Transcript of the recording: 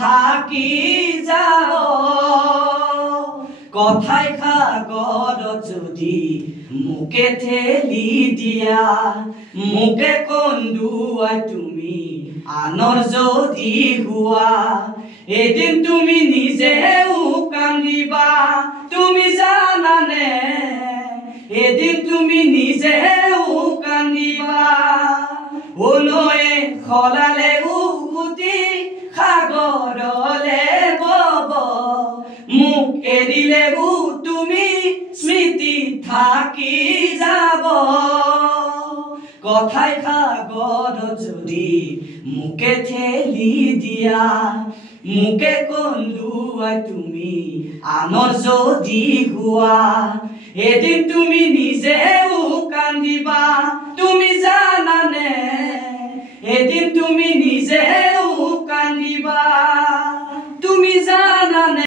থাকি যাব কথাই সাগৰত যদি মোকে ঠেলি দিয়া মোকে কন্দুৱাই তুমি আনৰ যদি হোৱা এদিন তুমি নিজেও কান্দিবা তুমি জানানে এদিন তুমি নিজেও কান্দিবা নৈয়ে খলালে উভতি সাগৰলে বব মোক এৰিলে তুমি স্মৃতি থাকি যাব কথাই সাগৰত যদি মোকে ঠেলি দিয়া মোকে কন্দুৱাই তুমি আনৰ যদি হোৱা এদিন তুমি নিজেও কান্দিবা তুমি জানানে এদিন তুমি নিজেও